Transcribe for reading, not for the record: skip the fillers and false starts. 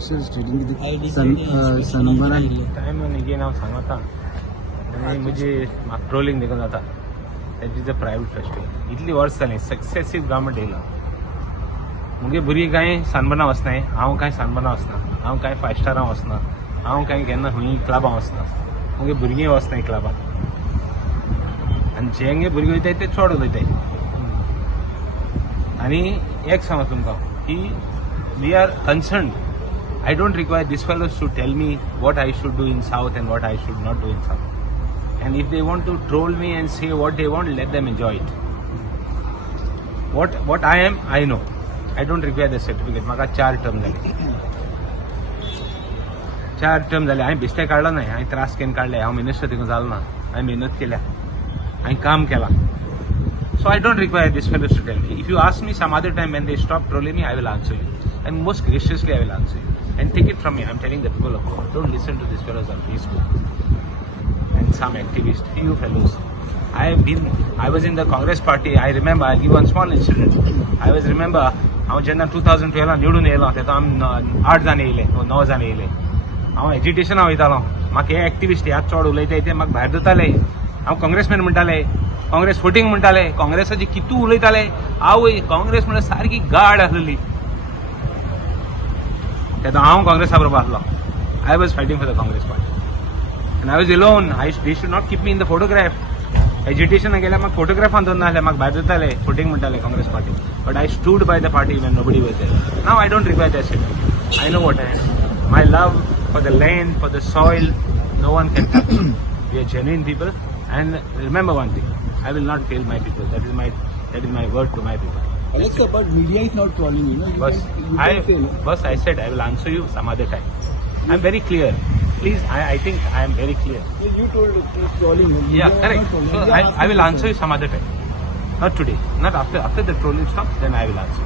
Pressure स्टेटिंग सनबरा time निघे नाव सांगता आनी म्हणजे म्हाका ट्रोलिंग देखून जाता that is a private festival इतली वर्स जाली सक्सेसीव गव्हर्मेंट येयला मुगे भुरगीं कांय सानबर्ना वचनाय हांव कांय सानबर्ना वचना हांव कांय 5 स्टारां वचना हांव कांय केन्ना खंय क्लबां वचना मुगे भुरगीं वचनाय क्लबान आनी जेंगे भुरगीं वयताय ते चड उलयताय आनी एक सांगता तुमकां की we are concern I don't require these fellows to tell me what I should do in South and what I should not do in South. And if they want to troll me and say what they want, let them enjoy it. What I am, I know. I don't require the certificate. म्हाका 4 term जाले 4 term जाले हांवें बेश्टे काडला न्हय हांवें त्रास केन काडले हांव मिनिस्टर देखून जालो ना हांवें मेहनत केल्या हांवें काम केला So I don't require these fellows to tell me. If you ask me some other time when they stop trolling me, I will answer you. And most graciously I will answer you. And take it from me, I'm telling the people of God, don't listen to these fellows on Facebook. And some activists, few fellows. I was in the Congress party, I remember, I'll give one small incident. I remember, हांव जेन्ना 2012 निवडून येयलो तेन्ना आमी 8 जाण येयले 9 जाण येयले हांव एजिटेशना वयतालो म्हाका हे एक्टिविस्ट ह्या चड उलयताय ते म्हाका भायर धरताले हांव काँग्रेसमॅन म्हणटाले काँग्रेस फुटींग म्हणटाले काँग्रेसाची कितू उलयताले आवय काँग्रेस म्हणल्यार सारकी गाड आसलेली तेन्ना हांव काँग्रेसा बरोबर आसलो I was fighting for the Congress party आनी I was alone they should not keep me in the photograph एजिटेशना गेल्यार म्हाका फोटोग्राफान धरना नासले म्हाका भायर धरताले फुटींग म्हणटाले Congress party but I stood by the party when nobody was there now I don't require that seat I know what I am my love for the land for the soil no one can touch we are genuine people and remember one thing I will not fail my people. That is my word to my people. Alex, but media is not trolling you. Boss, I said I will answer you some other time. I'm very clear. Please, I think I am very clear. You told trolling. Yeah, correct. So I will answer you some other time. Not today. Not after the trolling stops. Then I will answer.